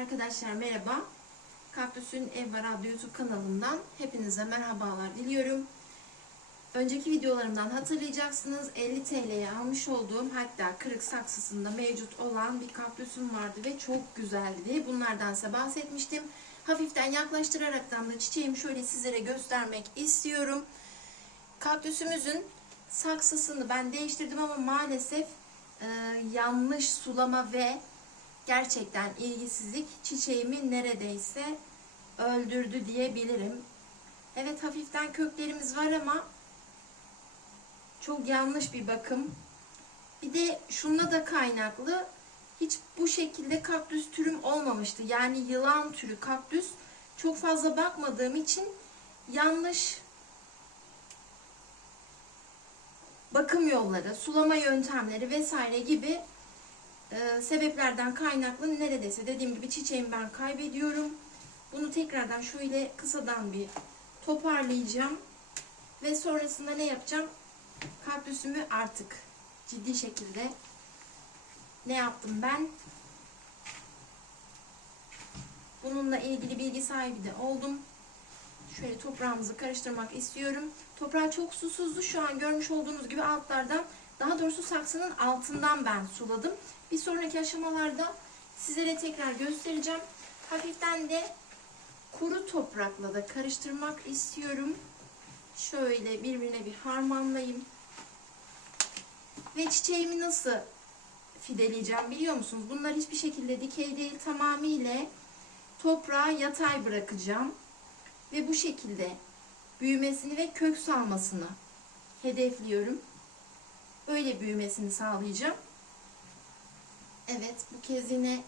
Arkadaşlar merhaba. Kaktüsün Ev var adlı YouTube kanalından hepinize merhabalar diliyorum. Önceki videolarımdan hatırlayacaksınız 50 TL'ye almış olduğum hatta kırık saksısında mevcut olan bir kaktüsüm vardı ve çok güzeldi. Bunlardan size bahsetmiştim. Hafiften yaklaştıraraktan da çiçeğimi şöyle sizlere göstermek istiyorum. Kaktüsümüzün saksısını ben değiştirdim ama maalesef e, yanlış sulama ve gerçekten ilgisizlik çiçeğimi neredeyse öldürdü diyebilirim. Evet hafiften köklerimiz var ama çok yanlış bir bakım. Bir de şununla da kaynaklı hiç bu şekilde kaktüs türüm olmamıştı. Yani yılan türü kaktüs çok fazla bakmadığım için yanlış bakım yolları, sulama yöntemleri vesaire gibi e, sebeplerden kaynaklı neredeyse dediğim gibi çiçeğimi ben kaybediyorum. Bunu tekrardan şöyle kısadan bir toparlayacağım. Ve sonrasında ne yapacağım? Kaktüsümü artık ciddi şekilde ne yaptım ben? Bununla ilgili bilgi sahibi de oldum. Şöyle toprağımızı karıştırmak istiyorum. Toprağı çok susuzdu. Şu an görmüş olduğunuz gibi altlardan daha doğrusu saksının altından ben suladım. Bir sonraki aşamalarda sizlere tekrar göstereceğim. Hafiften de kuru toprakla da karıştırmak istiyorum. Şöyle birbirine bir harmanlayayım. Ve çiçeğimi nasıl fideleyeceğim biliyor musunuz? Bunlar hiçbir şekilde dikey değil. Tamamıyla toprağa yatay bırakacağım. Ve bu şekilde büyümesini ve kök salmasını hedefliyorum. Öyle büyümesini sağlayacağım. Evet bu kez yine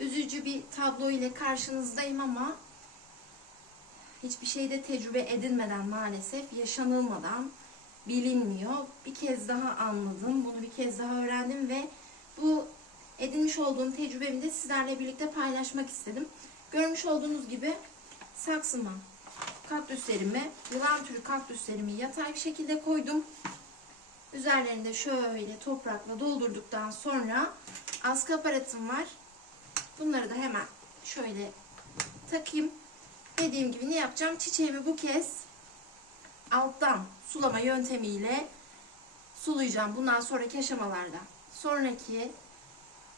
üzücü bir tablo ile karşınızdayım ama hiçbir şeyde tecrübe edinmeden maalesef yaşanılmadan bilinmiyor. Bir kez daha anladım. Bunu bir kez daha öğrendim ve bu edinmiş olduğum tecrübemi de sizlerle birlikte paylaşmak istedim. Görmüş olduğunuz gibi saksıma kaktüslerimi, yılan türü kaktüslerimi yatay bir şekilde koydum. Üzerlerinde şöyle toprakla doldurduktan sonra askı aparatım var. Bunları da hemen şöyle takayım. Dediğim gibi ne yapacağım? Çiçeğimi bu kez alttan sulama yöntemiyle sulayacağım. Bundan sonraki aşamalarda. Sonraki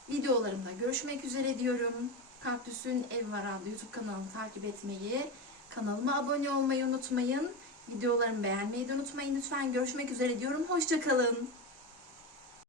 videolarımda görüşmek üzere diyorum. Kaktüsün Ev Var adlı YouTube kanalını takip etmeyi, kanalıma abone olmayı unutmayın. Videolarımı beğenmeyi de unutmayın lütfen. Görüşmek üzere diyorum. Hoşçakalın.